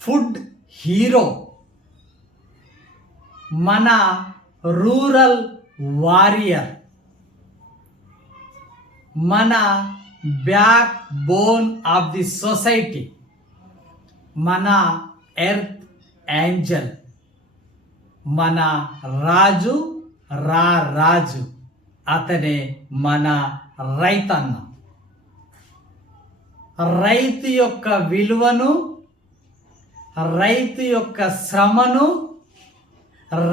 Food hero, మన rural warrior, మన back bone of the society, మన ఎర్త్ ఏంజల్, మన రాజు రాజు, అతనే మన రైతన్న. రైతు యొక్క విలువను, రైతు యొక్క శ్రమను,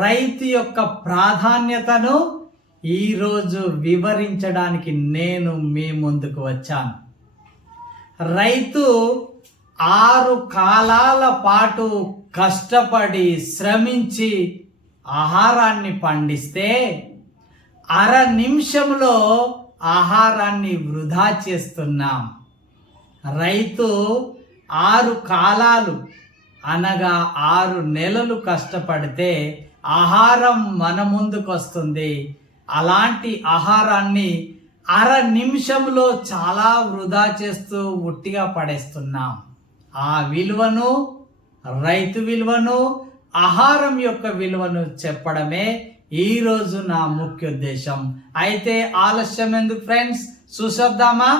రైతు యొక్క ప్రాధాన్యతను ఈరోజు వివరించడానికి నేను మీ ముందుకు వచ్చాను. రైతు 6 కాలాల పాటు కష్టపడి శ్రమించి ఆహారాన్ని పండిస్తే అర నిమిషంలో ఆహారాన్ని వృధా చేస్తున్నాం. రైతు 6 కాలాలు అనగా 6 నెలలు కష్టపడితే ఆహారం మన ముందుకు వస్తుంది. అలాంటి ఆహారాన్ని అర నిమిషంలో చాలా వృధా చేస్తూ ఉట్టిగా పడేస్తున్నాం. ఆ విలువను, రైతు విలువను, ఆహారం యొక్క విలువను చెప్పడమే ఈరోజు నా ముఖ్య ఉద్దేశం. అయితే ఆలస్యం ఎందుకు ఫ్రెండ్స్, చూసొద్దామా?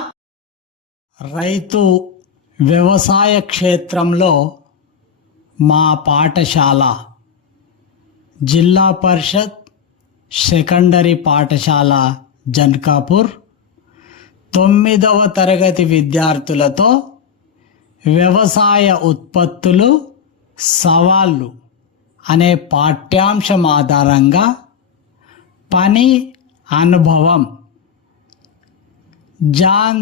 రైతు వ్యవసాయ క్షేత్రంలో మా పాఠశాల జిల్లా పరిషత్ సెకండరీ పాఠశాల జన్కాపూర్ 9వ తరగతి విద్యార్థులతో వ్యవసాయ ఉత్పత్తులు సవాళ్ళు అనే పాఠ్యాంశం ఆధారంగా పని అనుభవం జాన్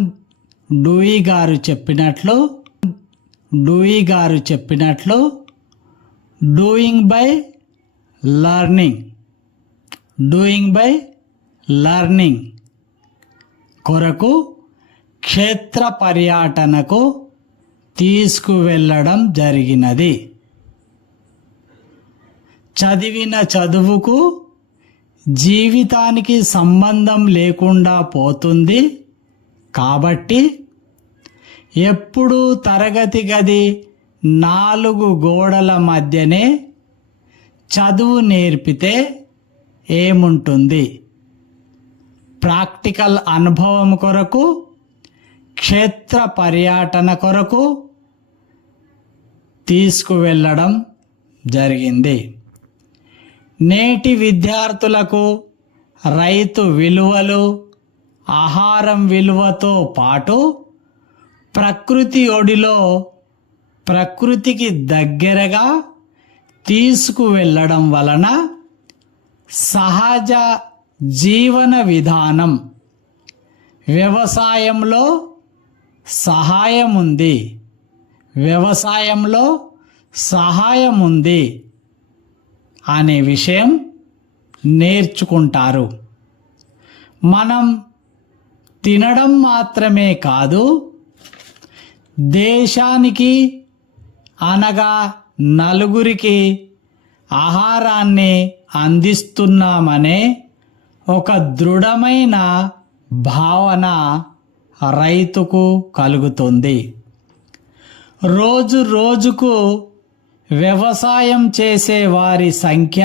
డూయి గారు చెప్పినట్లు డూయింగ్ బై లర్నింగ్ కొరకు క్షేత్ర పర్యటనకు తీసుకువెళ్ళడం జరిగినది. చదివిన చదువుకు జీవితానికి సంబంధం లేకుండా పోతుంది కాబట్టి ఎప్పుడూ తరగతి గది 4 గోడల మధ్యనే చదువు నేర్పితే ఏముంటుంది? ప్రాక్టికల్ అనుభవం కొరకు, క్షేత్ర పర్యటన కొరకు తీసుకువెళ్ళడం జరిగింది. నేటి విద్యార్థులకు రైతు విలువలు, ఆహారం విలువతో పాటు ప్రకృతి ఒడిలో ప్రకృతికి దగ్గరగా తీసుకువెళ్ళడం వలన సహజ జీవన విధానం, వ్యవసాయంలో సహాయం ఉంది అనే విషయం నేర్చుకుంటారు. మనం తినడం మాత్రమే కాదు, దేశానికి అనగా నలుగురికి ఆహారాన్ని అందిస్తున్నామనే ఒక దృఢమైన భావన రైతుకు కలుగుతుంది. రోజు రోజుకు వ్యవసాయం చేసే వారి సంఖ్య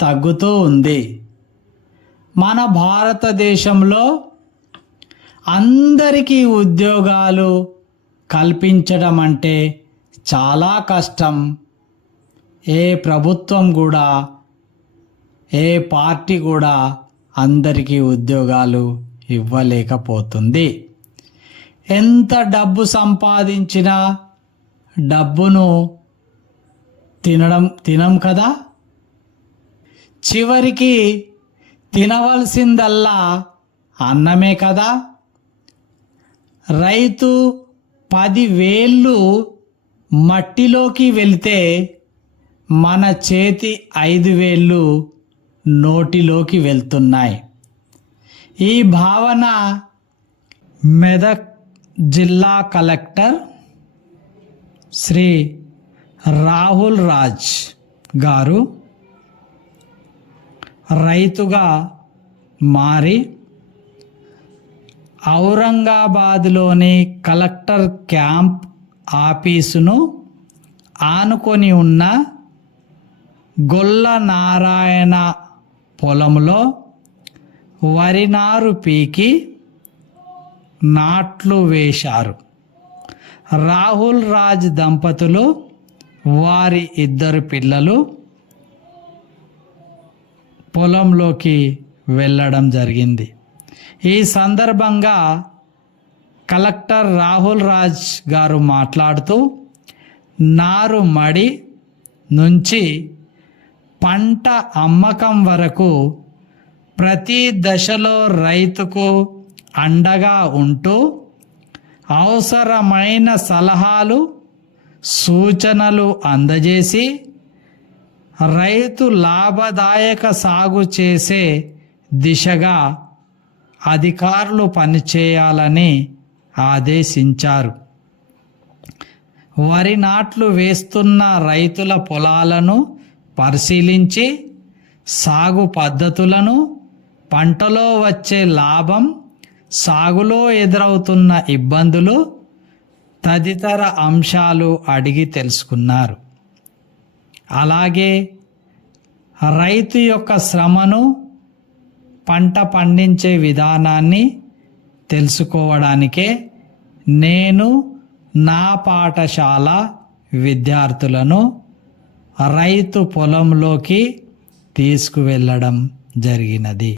తగ్గుతూ ఉంది. మన భారతదేశంలో అందరికీ ఉద్యోగాలు కల్పించడం అంటే చాలా కష్టం. ఏ ప్రభుత్వం కూడా, ఏ పార్టీ కూడా అందరికీ ఉద్యోగాలు ఇవ్వలేకపోతుంది. ఎంత డబ్బు సంపాదించినా డబ్బును తినం కదా. చివరికి తినవలసిందల్లా అన్నమే కదా. రైతు 10 వేళ్ళు మట్టిలోకి వెళితే మన చేతి 5 వేళ్ళు నోటిలోకి వెళ్తున్నాయి. ఈ భావన మెదక్ జిల్లా కలెక్టర్ శ్రీ రాహుల్ రాజ్ గారు రైతుగా మారి ఔరంగాబాద్లోని కలెక్టర్ క్యాంప్ ఆఫీసును ఆనుకొని ఉన్న గొల్ల నారాయణ పొలంలో వరి నారు పీకి నాట్లు వేశారు. రాహుల్ రాజ్ దంపతులు వారి 2 పిల్లలు పొలంలోకి వెళ్ళడం జరిగింది. ఈ సందర్భంగా కలెక్టర్ రాహుల్ రాజ్ గారు మాట్లాడుతూ నారు మడి నుంచి పంట అమ్మకం వరకు ప్రతి దశలో రైతుకు అండగా ఉంటూ అవసరమైన సలహాలు సూచనలు అందజేసి రైతు లాభదాయక సాగు చేసే దిశగా అధికారులు పనిచేయాలని ఆదేశించారు. వరి నాట్లు వేస్తున్న రైతుల పొలాలను పరిశీలించి సాగు పద్ధతులను, పంటలో వచ్చే లాభం, సాగులో ఎదురవుతున్న ఇబ్బందులు తదితర అంశాలు అడిగి తెలుసుకున్నారు. అలాగే రైతు యొక్క శ్రమను, పంట పండించే విధానాన్ని తెలుసుకోవడానికే నేను నా పాఠశాల విద్యార్థులను రైతు పొలంలోకి తీసుకువెళ్ళడం జరిగినది.